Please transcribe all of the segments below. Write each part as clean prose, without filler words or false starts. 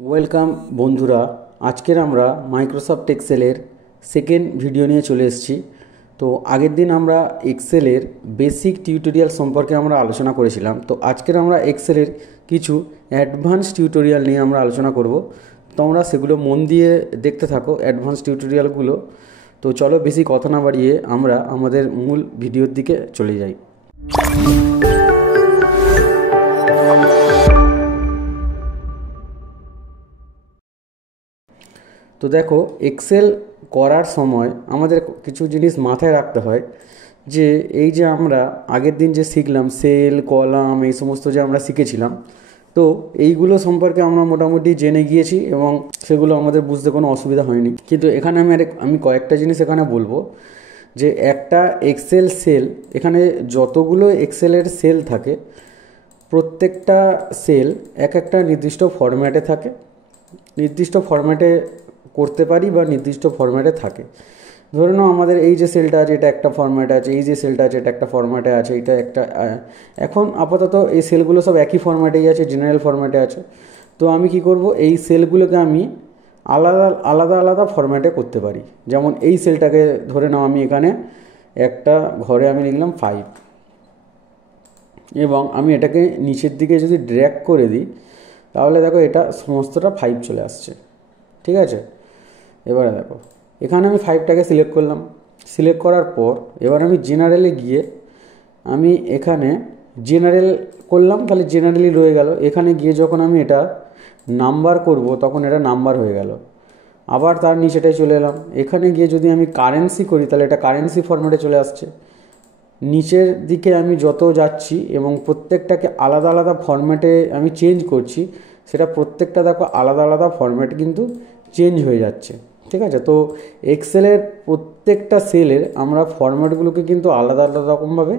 Welcome বন্ধুরা, আজকের আমরা মাইক্রোসফট এক্সেলের সেকেন্ড ভিডিও নিয়ে চলে এসেছি। তো আগের দিন আমরা এক্সেলের বেসিক টিউটোরিয়াল সম্পর্কে আমরা আলোচনা করেছিলাম। তো আজকের আমরা এক্সেলের কিছু অ্যাডভান্স টিউটোরিয়াল নিয়ে আমরা আলোচনা করব। তোমরা সেগুলো মন দিয়ে দেখতে থাকো অ্যাডভান্স টিউটোরিয়ালগুলো। তো চলো বেশি কথা না বাড়িয়ে আমরা আমাদের মূল ভিডিওর দিকে চলে যাই। তো দেখো, এক্সেল করার সময় আমাদের কিছু জিনিস মাথায় রাখতে হয় যে এই যে আমরা আগের দিন যে শিখলাম সেল কলাম এই সমস্ত যে আমরা শিখেছিলাম, তো এইগুলো সম্পর্কে আমরা মোটামুটি জেনে গিয়েছি এবং সেগুলো আমাদের বুঝতে কোনো অসুবিধা হয়নি। কিন্তু এখানে আমি কয়েকটা জিনিস এখানে বলবো যে একটা এক্সেল সেল, এখানে যতগুলো এক্সেলের সেল থাকে প্রত্যেকটা সেল একটা নির্দিষ্ট ফরম্যাটে থাকে, নির্দিষ্ট ফরম্যাটে করতে পারি বা নির্দিষ্ট ফরম্যাটে থাকে। ধরে নাও আমাদের এই যে সেলটা আছে এটা একটা ফরম্যাটে আছে, এই যে সেলটা আছে এটা একটা ফরম্যাটে আছে, এটা একটা এখন আপাতত এই সেলগুলো সব একই ফরম্যাটেই আছে, জেনারেল ফরম্যাটে আছে। তো আমি কি করব, এই সেলগুলোকে আমি আলাদা আলাদা আলাদা ফরম্যাটে করতে পারি। যেমন এই সেলটাকে ধরে নাও আমি এখানে একটা ঘরে আমি লিখলাম 5 এবং আমি এটাকে নিচের দিকে যদি ড্র্যাগ করে দিই তাহলে দেখো এটা সমস্তটা 5 চলে আসছে। ঠিক আছে, এবারে দেখো এখানে আমি 5টাকে সিলেক্ট করলাম। সিলেক্ট করার পর এবার আমি জেনারেলে গিয়ে আমি এখানে জেনারেল করলাম, তাহলে জেনারেলি রয়ে গেল। এখানে গিয়ে যখন আমি এটা নাম্বার করব তখন এটা নাম্বার হয়ে গেল। আবার তার নিচেটায় চলে এলাম, এখানে গিয়ে যদি আমি কারেন্সি করি তাহলে এটা কারেন্সি ফরম্যাটে চলে আসছে। নিচের দিকে আমি যত যাচ্ছি এবং প্রত্যেকটাকে আলাদা আলাদা ফরম্যাটে আমি চেঞ্জ করছি, সেটা প্রত্যেকটা দেখো আলাদা আলাদা ফরম্যাটে কিন্তু চেঞ্জ হয়ে যাচ্ছে। ঠিক আছে, তো এক্সেলের প্রত্যেকটা সেলের আমরা ফরম্যাটগুলোকে কিন্তু আলাদা আলাদা রকমভাবে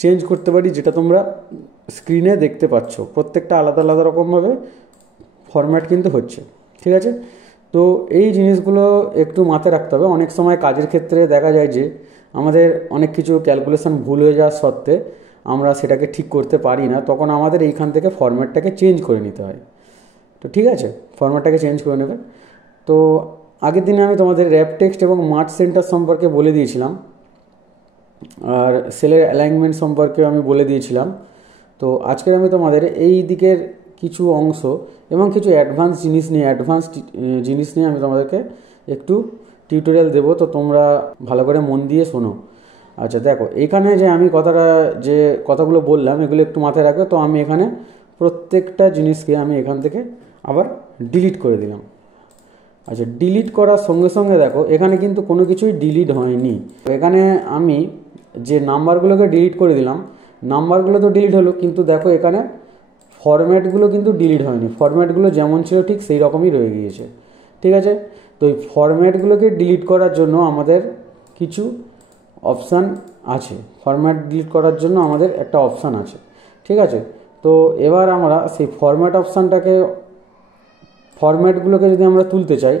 চেঞ্জ করতে পারি, যেটা তোমরা স্ক্রিনে দেখতে পাচ্ছ। প্রত্যেকটা আলাদা আলাদা রকমভাবে ফরম্যাট কিন্তু হচ্ছে। ঠিক আছে, তো এই জিনিসগুলো একটু মাথায় রাখতে হবে। অনেক সময় কাজের ক্ষেত্রে দেখা যায় যে আমাদের অনেক কিছু ক্যালকুলেশন ভুল হয়ে যাওয়ার সত্ত্বে আমরা সেটাকে ঠিক করতে পারি না, তখন আমাদের এইখান থেকে ফরম্যাটটাকে চেঞ্জ করে নিতে হয়। তো ঠিক আছে, ফরম্যাটটাকে চেঞ্জ করে নেবে। তো আগের দিনে আমি তোমাদের র্যাপ টেক্সট এবং মার্চ সেন্টার সম্পর্কে বলে দিয়েছিলাম, আর সেলের অ্যালাইনমেন্ট সম্পর্কে আমি বলে দিয়েছিলাম। তো আজকের আমি তোমাদের এই দিকের কিছু অংশ এবং কিছু অ্যাডভান্স জিনিস নিয়ে আমি তোমাদেরকে একটু টিউটোরিয়াল দেবো। তো তোমরা ভালো করে মন দিয়ে শোনো। আচ্ছা দেখো, এখানে যে আমি কথাগুলো বললাম এগুলো একটু মাথায় রাখো। তো আমি এখানে প্রত্যেকটা জিনিসকে আমি এখান থেকে আবার ডিলিট করে দিলাম। আচ্ছা, ডিলিট করার সঙ্গে সঙ্গে দেখো এখানে কিন্তু কোনো কিছুই ডিলিট হয়নি। এখানে আমি যে নাম্বারগুলোকে ডিলিট করে দিলাম, নাম্বারগুলো তো ডিলিট হলো, কিন্তু দেখো এখানে ফরম্যাটগুলো কিন্তু ডিলিট হয়নি। ফরম্যাটগুলো যেমন ছিল ঠিক সেই রকমই রয়ে গিয়েছে। ঠিক আছে, তো এই ফরম্যাটগুলোকে ডিলিট করার জন্য আমাদের কিছু অপশান আছে। ফরম্যাট ডিলিট করার জন্য আমাদের একটা অপশান আছে। ঠিক আছে, তো এবার আমরা সেই ফরম্যাটগুলোকে যদি আমরা তুলতে চাই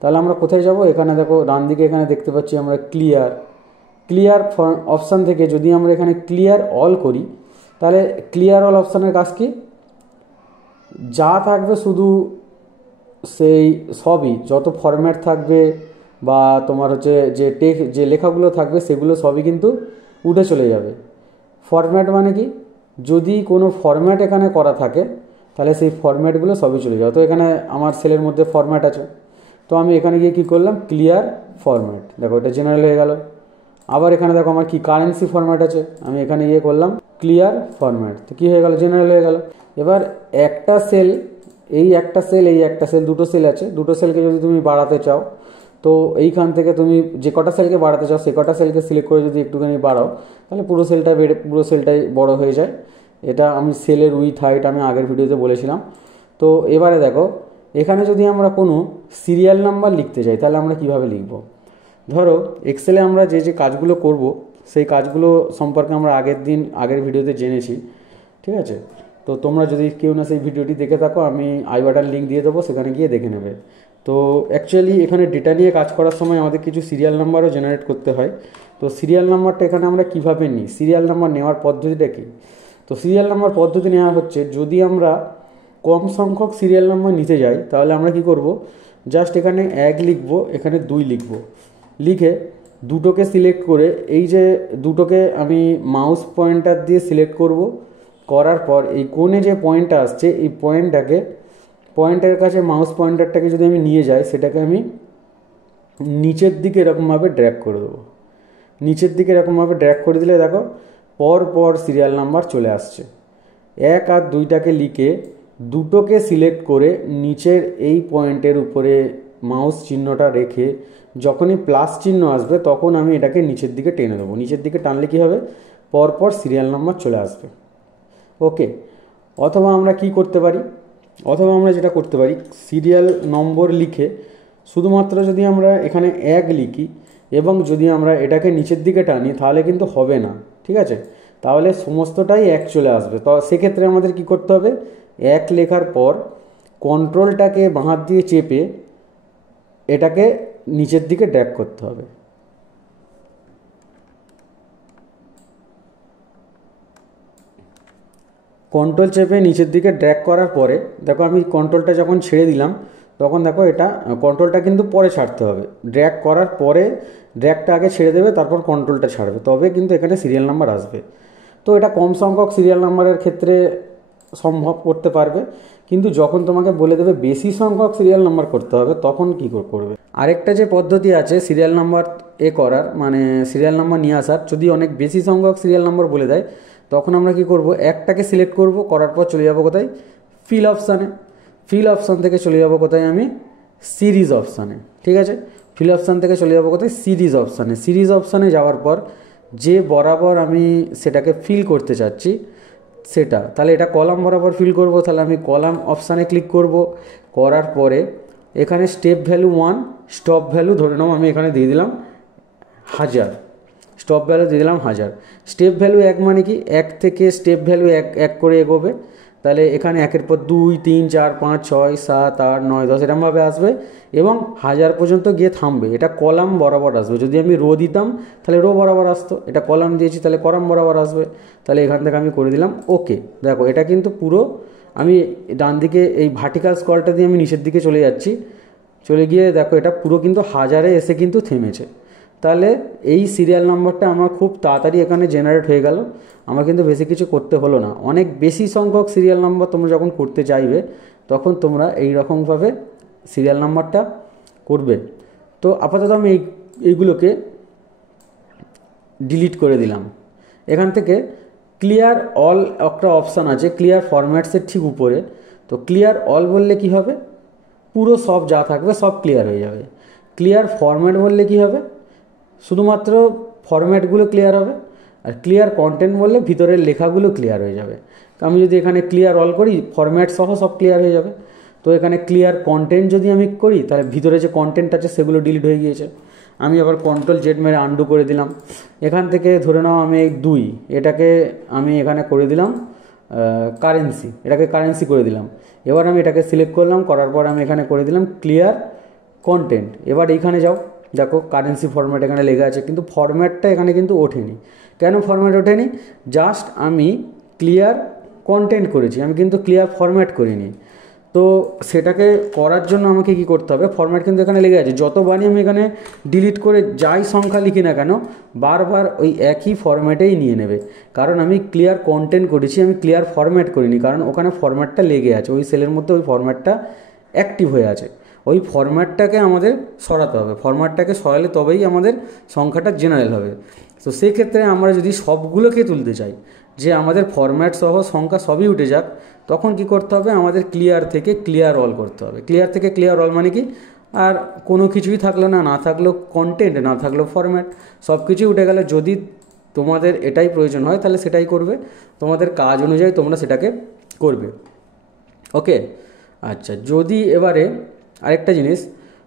তাহলে আমরা কোথায় যাব? এখানে দেখো ডান দিকে এখানে দেখতে পাচ্ছি আমরা ক্লিয়ার অপশান থেকে যদি আমরা এখানে ক্লিয়ার অল করি তাহলে ক্লিয়ার অল অপশানের কাজ কি, যা থাকবে শুধু সেই সবই, যত ফরম্যাট থাকবে বা তোমার হচ্ছে যে লেখাগুলো থাকবে সেগুলো সবই কিন্তু উঠে চলে যাবে। ফরম্যাট মানে কি, যদি কোনো ফরম্যাট এখানে করা থাকে তাহলে সেই ফরম্যাটগুলো সবই চলে যাবে। তো এখানে আমার সেলের মধ্যে ফরম্যাট আছে, তো আমি এখানে গিয়ে কী করলাম, ক্লিয়ার ফরম্যাট। দেখো এটা জেনারেল হয়ে গেল। আবার এখানে দেখো আমার কি কারেন্সি ফরম্যাট আছে, আমি এখানে গিয়ে করলাম ক্লিয়ার ফরম্যাট। তো কী হয়ে গেল, জেনারেল হয়ে গেল। এবার একটা সেল, এই একটা সেল দুটো সেল আছে, দুটো সেলকে যদি তুমি বাড়াতে চাও তো এইখান থেকে তুমি যে কটা সেলকে বাড়াতে চাও সে কটা সেলকে সিলেক্ট করে যদি একটুখানি বাড়াও তাহলে পুরো সেলটাই বড় হয়ে যায়। এটা আমি সেলের উইথ হাইট আমি আগের ভিডিওতে বলেছিলাম। তো এবারে দেখো এখানে যদি আমরা কোনো সিরিয়াল নাম্বার লিখতে চাই তাহলে আমরা কিভাবে লিখব? ধরো এক্সেলে আমরা যে কাজগুলো করব সেই কাজগুলো সম্পর্কে আমরা আগের ভিডিওতে জেনেছি। ঠিক আছে, তো তোমরা যদি কেউ না সেই ভিডিওটি দেখে থাকো আমি আই বাটন লিঙ্ক দিয়ে দেবো, সেখানে গিয়ে দেখে নেবে। তো অ্যাকচুয়ালি এখানে ডেটা নিয়ে কাজ করার সময় আমাদের কিছু সিরিয়াল নাম্বারও জেনারেট করতে হয়। তো সিরিয়াল নাম্বারটা এখানে আমরা কিভাবে নিই, সিরিয়াল নাম্বার নেওয়ার পদ্ধতিটা কী? তো সিরিয়াল নাম্বার পদ্ধতি নেওয়া হচ্ছে, যদি আমরা কম সংখ্যক সিরিয়াল নাম্বার নিতে যাই, তাহলে আমরা কি করব, জাস্ট এখানে 1 লিখব, এখানে 2 লিখব, লিখে দুটোকে সিলেক্ট করে এই যে দুটোকে আমি মাউস পয়েন্টার দিয়ে সিলেক্ট করব, করার পর এই কোণে যে পয়েন্টটা আসছে এই পয়েন্টের কাছে মাউস পয়েন্টারটাকে যদি আমি নিয়ে যাই, সেটাকে আমি নিচের দিকে এরকমভাবে ড্র্যাগ করে দেবো। নিচের দিকে এরকমভাবে ড্র্যাগ করে দিলে দেখো পর পর সিরিয়াল নাম্বার চলে আসছে। 1 আর 2টাকে লিখে দুটোকে সিলেক্ট করে নিচের এই পয়েন্টের উপরে মাউস চিহ্নটা রেখে যখনই প্লাস চিহ্ন আসবে তখন আমি এটাকে নিচের দিকে টেনে দেবো। নিচের দিকে টানলে কী হবে, পরপর সিরিয়াল নাম্বার চলে আসবে। ওকে, অথবা আমরা কি করতে পারি, অথবা আমরা যেটা করতে পারি, সিরিয়াল নম্বর লিখে শুধুমাত্র যদি আমরা এখানে 1 লিখি এবং যদি আমরা এটাকে নিচের দিকে টানি তাহলে কিন্তু হবে না, ঠিক আছে? তাহলে সমস্তটাই 1 চলে আসবে। তো সেক্ষেত্রে আমাদের কি করতে হবে, 1 লেখার পর কন্ট্রোলটাকে বাঁ হাত দিয়ে চেপে এটাকে নিচের দিকে ড্র্যাগ করতে হবে। কন্ট্রোল চেপে নিচের দিকে ড্র্যাগ করার পরে দেখো আমি কন্ট্রোলটা যখন ছেড়ে দিলাম তখন দেখো এটা কন্ট্রোলটা কিন্তু পরে ছাড়তে হবে। ড্র্যাগ করার পরে ড্র্যাগটা আগে ছেড়ে দেবে, তারপর কন্ট্রোলটা ছাড়বে, তবে কিন্তু এখানে সিরিয়াল নাম্বার আসবে। তো এটা কম সংখ্যক সিরিয়াল নাম্বারের ক্ষেত্রে সম্ভব করতে পারবে, কিন্তু যখন তোমাকে বলে দেবে বেশি সংখ্যক সিরিয়াল নাম্বার করতে হবে তখন কী করবে। আরেকটা যে পদ্ধতি আছে সিরিয়াল নাম্বার করার, মানে সিরিয়াল নাম্বার নিয়ে আসার, যদি অনেক বেশি সংখ্যক সিরিয়াল নাম্বার বলে দেয় তখন আমরা কি করব, একটাকে সিলেক্ট করব, করার পর চলে যাব কোথায়, ফিল অপশানে। ফিল অপশান থেকে চলে যাব কোথায়, আমি সিরিজ অপশানে, ঠিক আছে? ফিল অপশান থেকে চলে যাব কোথায়, সিরিজ অপশানে। সিরিজ অপশানে যাওয়ার পর যে বরাবর আমি সেটাকে ফিল করতে চাচ্ছি সেটা, তাহলে এটা কলাম বরাবর ফিল করব, তাহলে আমি কলাম অপশানে ক্লিক করব। করার পরে এখানে স্টেপ ভ্যালু 1, স্টপ ভ্যালু ধরে নাও আমি এখানে দিয়ে দিলাম 1000, স্টপ ভ্যালু দিয়ে দিলাম 1000। স্টেপ ভ্যালু 1 মানে কি, 1 থেকে স্টেপ ভ্যালু 1 করে এগোবে, তাহলে এখানে 1-এর পর 2, 3, 4, 5, 6, 7, 8, 9, 10 এরকমভাবে আসবে এবং 1000 পর্যন্ত গিয়ে থামবে। এটা কলাম বরাবর আসবে। যদি আমি রো দিতাম তাহলে রো বরাবর আসতো, এটা কলাম দিয়েছি তাহলে কলাম বরাবর আসবে। তাহলে এখান থেকে আমি করে দিলাম ওকে। দেখো এটা কিন্তু পুরো আমি ডান দিকে এই ভার্টিক্যাল স্ক্রলটা দিয়ে আমি নিচের দিকে চলে যাচ্ছি, চলে গিয়ে দেখো এটা পুরো কিন্তু 1000-এ এসে কিন্তু থেমেছে। তাহলে এই সিরিয়াল নাম্বারটা আমার খুব তাড়াতাড়ি এখানে জেনারেট হয়ে গেল, আমার কিন্তু বেশি কিছু করতে হলো না। অনেক বেশি সংখ্যক সিরিয়াল নাম্বার তোমরা যখন করতে চাইবে তখন তোমরা এই রকমভাবে সিরিয়াল নাম্বারটা করবে। তো আপাতত আমি এইগুলোকে ডিলিট করে দিলাম। এখান থেকে ক্লিয়ার অল একটা অপশান আছে ক্লিয়ার ফরম্যাটসের ঠিক উপরে। তো ক্লিয়ার অল বললে কি হবে, পুরো সব যা থাকবে সব ক্লিয়ার হয়ে যাবে। ক্লিয়ার ফরম্যাট বললে কি হবে, শুধুমাত্র ফরম্যাটগুলো ক্লিয়ার হবে। আর ক্লিয়ার কন্টেন্ট বললে ভিতরের লেখাগুলো ক্লিয়ার হয়ে যাবে। আমি যদি এখানে ক্লিয়ার অল করি ফরম্যাট সহ সব ক্লিয়ার হয়ে যাবে। তো এখানে ক্লিয়ার কন্টেন্ট যদি আমি করি তাহলে ভিতরে যে কন্টেন্ট আছে সেগুলো ডিলিট হয়ে গিয়েছে। আমি আবার Ctrl Z মেরে আনডু করে দিলাম। এখান থেকে ধরে নাও আমি এই 2 এটাকে আমি এখানে করে দিলাম কারেন্সি, এটাকে কারেন্সি করে দিলাম। এবার আমি এটাকে সিলেক্ট করলাম, করার পর আমি এখানে করে দিলাম ক্লিয়ার কন্টেন্ট। এবার এইখানে যাও, দেখো কারেন্সি ফরম্যাট এখানে লেগে আছে, কিন্তু ফরম্যাটটা এখানে কিন্তু ওঠেনি। কেন ফরম্যাট ওঠেনি, জাস্ট আমি ক্লিয়ার কন্টেন্ট করেছি, আমি কিন্তু ক্লিয়ার ফরম্যাট করিনি। তো সেটাকে করার জন্য আমাকে কি করতে হবে, ফরম্যাট কিন্তু এখানে লেগে আছে। যতবারই আমি এখানে ডিলিট করে যাই সংখ্যা লিখি না কেন বারবার ওই একই ফরম্যাটেই নিয়ে নেবে, কারণ আমি ক্লিয়ার কন্টেন্ট করেছি, আমি ক্লিয়ার ফরম্যাট করিনি, কারণ ওখানে ফরম্যাটটা লেগে আছে, ওই সেলের মধ্যে ওই ফরম্যাটটা অ্যাক্টিভ হয়ে আছে। ওই ফরম্যাটটাকে আমাদের সরাতে হবে, ফরম্যাটটাকে সরালে তবেই আমাদের সংখ্যাটা জেনারেল হবে। তো সেক্ষেত্রে আমরা যদি সবগুলোকে তুলতে চাই যে আমাদের ফরম্যাট সহ সংখ্যা সবই উঠে যাক, তখন কি করতে হবে, আমাদের ক্লিয়ার থেকে ক্লিয়ার অল করতে হবে। ক্লিয়ার থেকে ক্লিয়ার অল মানে কি, আর কোনো কিছুই থাকলো না, না থাকলো কন্টেন্ট, না থাকলো ফরম্যাট, সব কিছুই উঠে গেলে। যদি তোমাদের এটাই প্রয়োজন হয় তাহলে সেটাই করবে, তোমাদের কাজ অনুযায়ী তোমরা সেটাকে করবে। ওকে, আচ্ছা, যদি এবারে আরেকটা জিনিস,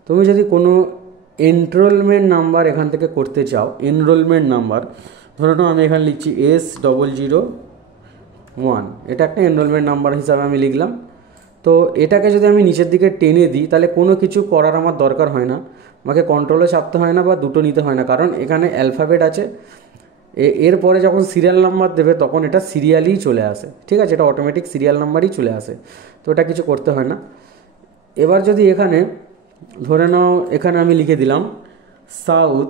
তুমি যদি কোনো এনরোলমেন্ট নাম্বার এখান থেকে করতে চাও, এনরোলমেন্ট নাম্বার ধরে নাও আমি এখানে লিখছি S001, এটা একটা এনরোলমেন্ট নাম্বার হিসাবে আমি লিখলাম। তো এটাকে যদি আমি নিচের দিকে টেনে দিই তাহলে কোনো কিছু করার আমার দরকার হয় না, আমাকে কন্ট্রোলে চাপতে হয় না বা দুটো নিতে হয় না, কারণ এখানে অ্যালফাবেট আছে। এরপরে যখন সিরিয়াল নাম্বার দেবে তখন এটা সিরিয়ালই চলে আসে, ঠিক আছে, এটা অটোমেটিক সিরিয়াল নাম্বারই চলে আসে, তো এটা কিছু করতে হয় না। এবার যদি এখানে ধরে নাও এখানে আমি লিখে দিলাম সাউথ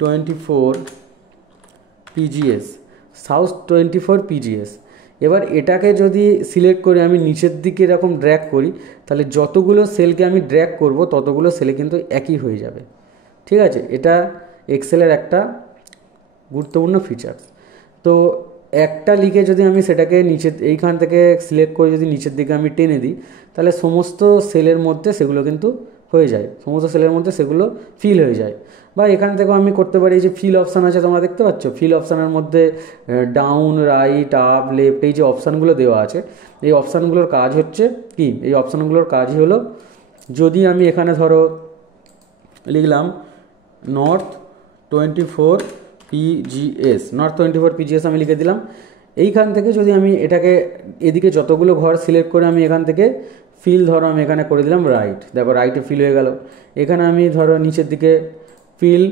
24 পিজিএস, সাউথ 24 পিজিএস। এবার এটাকে যদি সিলেক্ট করে আমি নিচের দিকে এরকম ড্র্যাগ করি, তাহলে যতগুলো সেলকে আমি ড্র্যাগ করব ততগুলো সেলে কিন্তু একই হয়ে যাবে, ঠিক আছে। এটা এক্সেলের একটা গুরুত্বপূর্ণ ফিচার্স। তো একটা লিখে যদি আমি সেটাকে নিচের এইখান থেকে সিলেক্ট করে যদি নিচের দিকে আমি টেনে দিই, তাহলে সমস্ত সেলের মধ্যে সেগুলো কিন্তু হয়ে যায়, সমস্ত সেলের মধ্যে সেগুলো ফিল হয়ে যায়। বা এখান থেকেও আমি করতে পারি, যে ফিল অপশান আছে তোমরা দেখতে পাচ্ছ, ফিল অপশানের মধ্যে ডাউন, রাইট, আপ, লেফট, এই যে অপশানগুলো দেওয়া আছে, এই অপশানগুলোর কাজ হচ্ছে কি, এই অপশানগুলোর কাজই হলো, যদি আমি এখানে ধরো লিখলাম নর্থ 24 পিজিএস, নর্থ 24 পিজিএস আমি লিখে দিলাম। এইখান থেকে যদি আমি এটাকে এদিকে যতগুলো ঘর সিলেক্ট করে আমি এখান থেকে ফিল, ধরো আমি এখানে করে দিলাম রাইট, দেখো রাইটে ফিল হয়ে গেল। এখানে আমি ধরো নিচের দিকে ফিল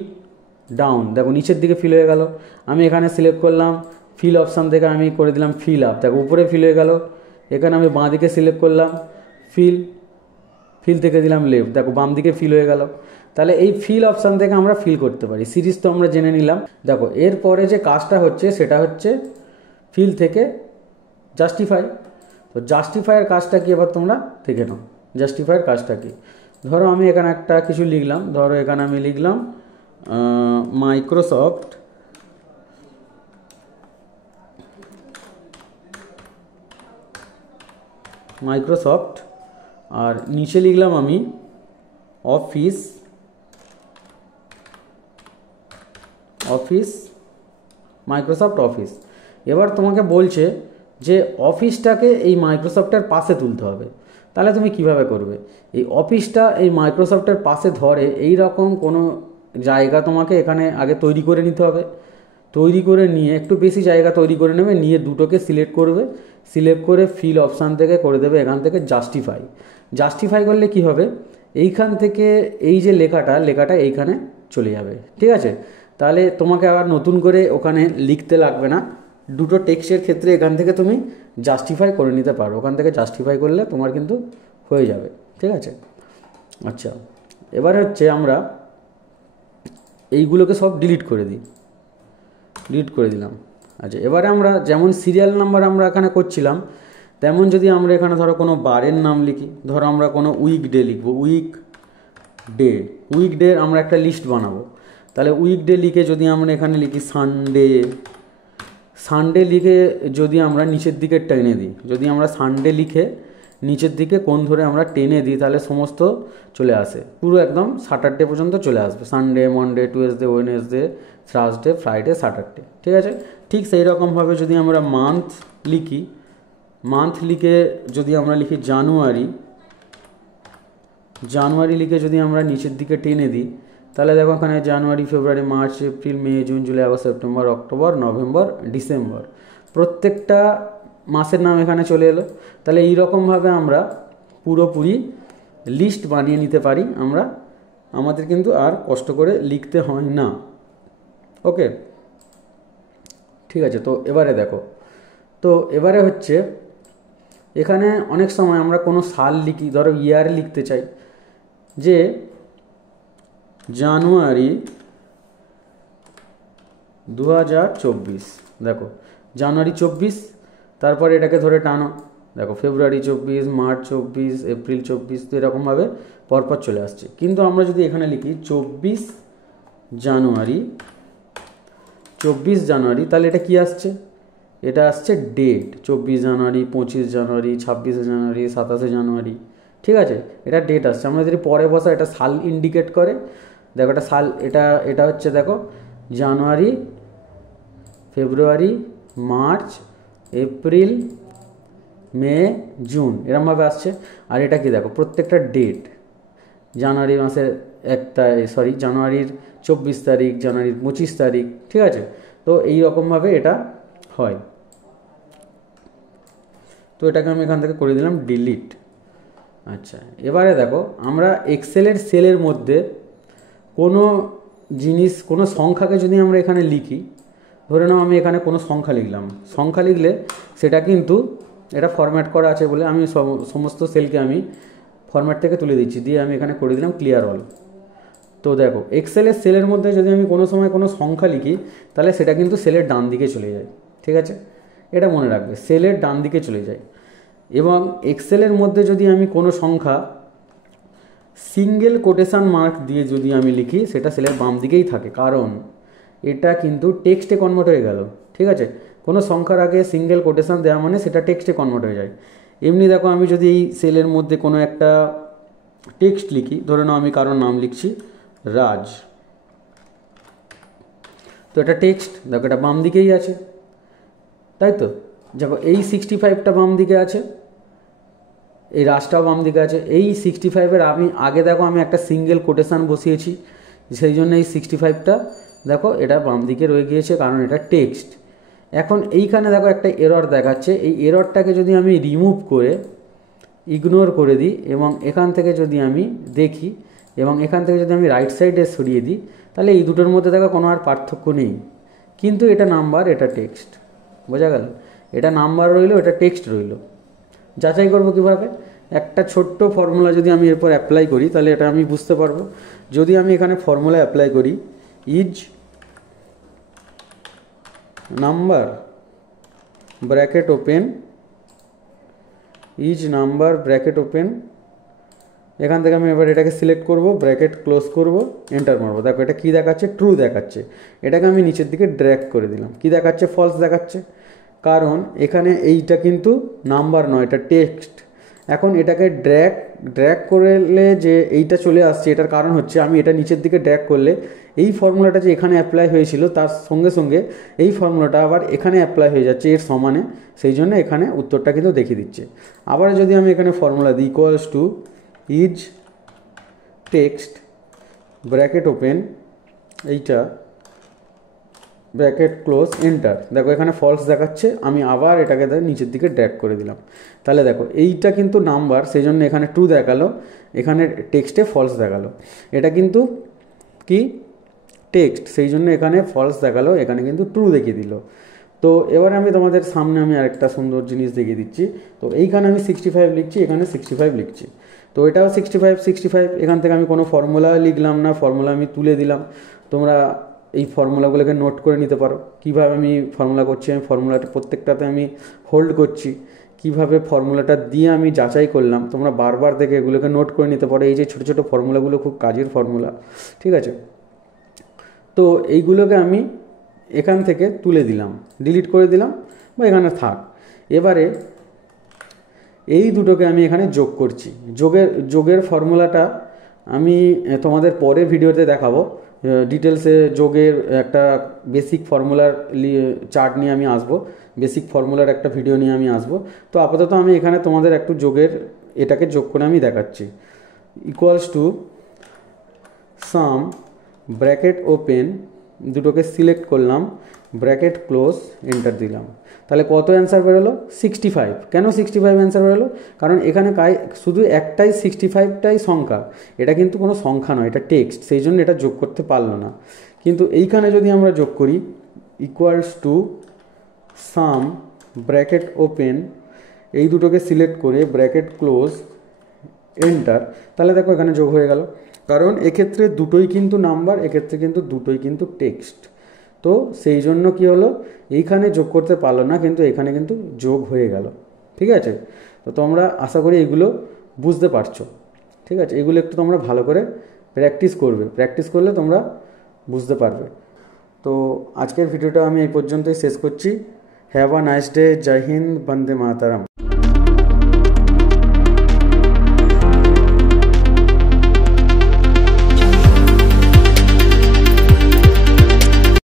ডাউন, দেখো নিচের দিকে ফিল হয়ে গেল। আমি এখানে সিলেক্ট করলাম ফিল অপশান থেকে আমি করে দিলাম ফিল আপ, দেখো উপরে ফিল হয়ে গেল। এখানে আমি বাঁ দিকে সিলেক্ট করলাম ফিল, ফিল থেকে দিলাম লেফট, দেখো বাম দিকে ফিল হয়ে গেল। তাহলে এই ফিল অপশান থেকে আমরা ফিল করতে পারি। সিরিজ তো আমরা জেনে নিলাম। দেখো এরপরে যে কাজটা হচ্ছে সেটা হচ্ছে ফিল থেকে জাস্টিফাই। তো জাস্টিফাইয়ের কাজটা কি এবার তোমরা দেখে নাও। জাস্টিফাইয়ের কাজটা কি, ধরো আমি এখানে একটা কিছু লিখলাম, ধরো এখানে আমি লিখলাম মাইক্রোসফট, আর নিচে লিখলাম আমি অফিস মাইক্রোসফট অফিস। এবার তোমাকে বলছে যে অফিসটাকে এই মাইক্রোসফটের পাশে তুলতে হবে। তাহলে তুমি কিভাবে করবে, এই অফিসটা এই মাইক্রোসফটের পাশে ধরে এই রকম কোনো জায়গা তোমাকে এখানে আগে তৈরি করে নিতে হবে। তৈরি করে নিয়ে একটু বেশি জায়গা তৈরি করে নেবে, নিয়ে দুটোকে সিলেক্ট করবে, সিলেক্ট করে ফিল অপশান থেকে করে দেবে এখান থেকে জাস্টিফাই। জাস্টিফাই করলে কি হবে, এইখান থেকে এই যে লেখাটা এইখানে চলে যাবে, ঠিক আছে। তাহলে তোমাকে আবার নতুন করে ওখানে লিখতে লাগবে না, দুটো টেক্সটের ক্ষেত্রে এখান থেকে তুমি জাস্টিফাই করে নিতে পারো। ওখান থেকে জাস্টিফাই করলে তোমার কিন্তু হয়ে যাবে, ঠিক আছে। আচ্ছা, এবার হচ্ছে আমরা এইগুলোকে সব ডিলিট করে দিলাম। আচ্ছা, এবারে আমরা যেমন সিরিয়াল নাম্বার আমরা এখানে করছিলাম, তেমন যদি আমরা এখানে ধরো কোনো বারের নাম লিখি, ধরো আমরা কোনো উইকডে লিখবো, উইকডে আমরা একটা লিস্ট বানাবো। তাহলে উইকডে লিখে যদি আমরা এখানে লিখি সানডে লিখে যদি আমরা নিচের দিকে টেনে দিই, যদি আমরা সানডে লিখে নিচের দিকে কোণ ধরে আমরা টেনে দিই, তাহলে সমস্ত চলে আসে, পুরো একদম স্যাটারডে পর্যন্ত চলে আসবে। Sunday, Monday, Tuesday, Wednesday, Thursday, Friday, Saturday, ঠিক আছে। ঠিক সেই রকমভাবে যদি আমরা মান্থ লিখে যদি আমরা লিখি জানুয়ারি লিখে যদি আমরা নিচের দিকে টেনে দিই, তাহলে দেখো এখানে January, February, March, April, May, June, July, August, September, October, November, December, প্রত্যেকটা মাসের নাম এখানে চলে এলো। তাহলে এইরকমভাবে আমরা পুরোপুরি লিস্ট বানিয়ে নিতে পারি আমরা, আমাদের কিন্তু আর কষ্ট করে লিখতে হয় না। ওকে, ঠিক আছে। তো এবারে দেখো, তো এবারে হচ্ছে এখানে অনেক সময় আমরা কোনো সাল লিখি, ধরো ইয়ার লিখতে চাই, যে জানুয়ারি 2024, দেখো জানুয়ারি 24, তারপরে এটাকে ধরে টানো, দেখো ফেব্রুয়ারি 24, মার্চ 24, এপ্রিল 24, তো এরকমভাবে পরপর চলে আসছে। কিন্তু আমরা যদি এখানে লিখি 24 জানুয়ারি, তাহলে এটা কি আসছে, এটা আসছে ডেট, 24 জানুয়ারি, 25 জানুয়ারি, 26 জানুয়ারি, 27 জানুয়ারি, ঠিক আছে, এটা ডেট আসছে। আমরা যদি পরে বসা, এটা সাল ইন্ডিকেট করে, দেখো এটা সাল, এটা হচ্ছে দেখো জানুয়ারি, February, March, April, May, June, এরমভাবে আসছে। আর এটা কি দেখো প্রত্যেকটা ডেট, জানুয়ারি মাসের জানুয়ারির 24 তারিখ, জানুয়ারির 25 তারিখ, ঠিক আছে। তো এই রকমভাবে এটা হয়। তো এটাকে আমি এখান থেকে করে দিলাম ডিলিট। আচ্ছা, এবারে দেখো আমরা এক্সেলের সেলের মধ্যে কোনো জিনিস কোনো সংখ্যাকে যদি আমরা এখানে লিখি, ধরে নাও আমি এখানে কোনো সংখ্যা লিখলাম, সংখ্যা লিখলে সেটা কিন্তু এটা ফরম্যাট করা আছে বলে আমি সমস্ত সেলকে আমি ফরম্যাট থেকে তুলে দিচ্ছি, দিয়ে আমি এখানে করে দিলাম ক্লিয়ার অল। তো দেখো এক্সেলের সেলের মধ্যে যদি আমি কোনো সময় কোনো সংখ্যা লিখি তাহলে সেটা কিন্তু সেলের ডান দিকে চলে যায়, ঠিক আছে, এটা মনে রাখবে, সেলের ডান দিকে চলে যায়। এবং এক্সেলের মধ্যে যদি আমি কোনো সংখ্যা সিঙ্গেল কোটেশন মার্ক দিয়ে যদি আমি লিখি সেটা সেলের বাম দিকেই থাকে, কারণ এটা কিন্তু টেক্সটে কনভার্ট হয়ে গেল, ঠিক আছে। কোনো সংখ্যার আগে সিঙ্গেল কোটেশন দেওয়া মানে সেটা টেক্সটে কনভার্ট হয়ে যায়। এমনি দেখো আমি যদি এই সেলের মধ্যে কোনো একটা টেক্সট লিখি, ধরে নাও আমি কারোর নাম লিখছি রাজ, তো এটা টেক্সট, দেখো এটা বাম দিকেই আছে, তাই তো। দেখো এই 65টা বাম দিকে আছে, এই রাজটাও বাম দিকে আছে। এই 65-এর আমি আগে দেখো আমি একটা সিঙ্গেল কোটেশান বসিয়েছি, সেই জন্য এই 65টা দেখো এটা বাম দিকে রয়ে গিয়েছে, কারণ এটা টেক্সট। এখন এইখানে দেখো একটা এরর দেখাচ্ছে, এই এররটাকে যদি আমি রিমুভ করে ইগনোর করে দিই এবং এখান থেকে যদি আমি দেখি এবং এখান থেকে যদি আমি রাইট সাইডে সরিয়ে দিই, তাহলে এই দুটোর মধ্যে দেখো কোনো আর পার্থক্য নেই, কিন্তু এটা নাম্বার, এটা টেক্সট, বোঝা গেল। এটা নাম্বার রইলো, এটা টেক্সট রইলো। যাচাই করবো কীভাবে? একটা ছোট্ট ফর্মুলা যদি আমি এরপর অ্যাপ্লাই করি তাহলে এটা আমি বুঝতে পারবো। যদি আমি এখানে ফর্মুলা অ্যাপ্লাই করি, is number bracket open, is number bracket open, এখান থেকে আমি এবার এটাকে সিলেক্ট করব, ব্র্যাকেট ক্লোজ করব, এন্টার মারবো। দেখো এটা কী দেখাচ্ছে? ট্রু দেখাচ্ছে। এটাকে আমি নিচের দিকে ড্র্যাগ করে দিলাম, কী দেখাচ্ছে? ফলস দেখাচ্ছে, কারণ এখানে এইটা কিন্তু নাম্বার নয়, এটা টেক্সট। এখন এটাকে ড্র্যাগ করলে যে এইটা চলে আসছে, এটার কারণ হচ্ছে আমি এটা নিচের দিকে ড্র্যাগ করলে এই ফর্মুলাটা যে এখানে অ্যাপ্লাই হয়েছিল তার সঙ্গে সঙ্গে এই ফর্মুলাটা আবার এখানে অ্যাপ্লাই হয়ে যাচ্ছে এর সমানে, সেই জন্য এখানে উত্তরটা কিন্তু দেখিয়ে দিচ্ছে। আবার যদি আমি এখানে ফর্মুলা দিই equals to is text bracket open, এইটা ব্র্যাকেট ক্লোজ, এন্টার, দেখো এখানে ফলস দেখাচ্ছে। আমি আবার এটাকে নিচের দিকে ড্র্যাগ করে দিলাম, তাহলে দেখো এইটা কিন্তু নাম্বার, সেই জন্য এখানে ট্রু দেখালো, এখানে টেক্সটে ফলস দেখালো। এটা কিন্তু কি টেক্সট, সেই জন্য এখানে ফলস দেখালো, এখানে কিন্তু ট্রু দেখিয়ে দিল। তো এবারে আমি তোমাদের সামনে আমি আরেকটা সুন্দর জিনিস দেখিয়ে দিচ্ছি। তো এইখানে আমি 65 লিখছি, এখানে 65 লিখছি, তো এটাও 65, এখান থেকে আমি কোনো ফর্মুলা লিখলাম না, ফর্মুলা আমি তুলে দিলাম। তোমরা এই ফর্মুলাগুলোকে নোট করে নিতে পারো, কীভাবে আমি ফর্মুলা করছি। আমি ফর্মুলাটা প্রত্যেকটাতে আমি হোল্ড করছি, কীভাবে ফর্মুলাটা দিয়ে আমি যাচাই করলাম, তোমরা বারবার দেখে এগুলোকে নোট করে নিতে পারো। এই যে ছোটো ছোটো ফর্মুলাগুলো খুব কাজের ফর্মুলা, ঠিক আছে। তো এইগুলোকে আমি এখান থেকে তুলে দিলাম, ডিলিট করে দিলাম, বা এখানে থাক। এবারে এই দুটোকে আমি এখানে যোগ করছি। যোগের ফর্মুলাটা আমি তোমাদের পরে ভিডিওতে দেখাবো, ডিটেলসে যোগের একটা বেসিক ফর্মুলার চার্ট নিয়ে আমি আসবো, বেসিক ফর্মুলার একটা ভিডিও নিয়ে আমি আসবো। তো আপাতত আমি এখানে তোমাদের একটু যোগের এটাকে যোগ করে আমি দেখাচ্ছি। Equals to some bracket open, দুটোকে সিলেক্ট করলাম, ব্র্যাকেট ক্লোজ, এন্টার দিলাম। তাহলে কত অ্যান্সার বেরোলো? 65। কেন 65 অ্যান্সার বেরোলো? কারণ এখানে শুধু একটাই 65টাই সংখ্যা, এটা কিন্তু কোনো সংখ্যা নয়, এটা টেক্সট, সেই জন্য এটা যোগ করতে পারলো না। কিন্তু এইখানে যদি আমরা যোগ করি equals to some bracket open, এই দুটোকে সিলেক্ট করে ব্র্যাকেট ক্লোজ, এন্টার, তাহলে দেখো এখানে যোগ হয়ে গেল। কারণ এক্ষেত্রে দুটোই কিন্তু নাম্বার, এক্ষেত্রে কিন্তু দুটোই কিন্তু টেক্সট। তো সেই জন্য কি হলো, এইখানে যোগ করতে পারলো না, কিন্তু এখানে কিন্তু যোগ হয়ে গেল, ঠিক আছে। তো তোমরা আশা করি এগুলো বুঝতে পারছো, ঠিক আছে। এগুলো একটু তোমরা ভালো করে প্র্যাকটিস করবে, প্র্যাকটিস করলে তোমরা বুঝতে পারবে। তো আজকের ভিডিওটা আমি এই পর্যন্তই শেষ করছি। হ্যাভ আ নাইস ডে, জয় হিন্দ, বন্দে মাতরম।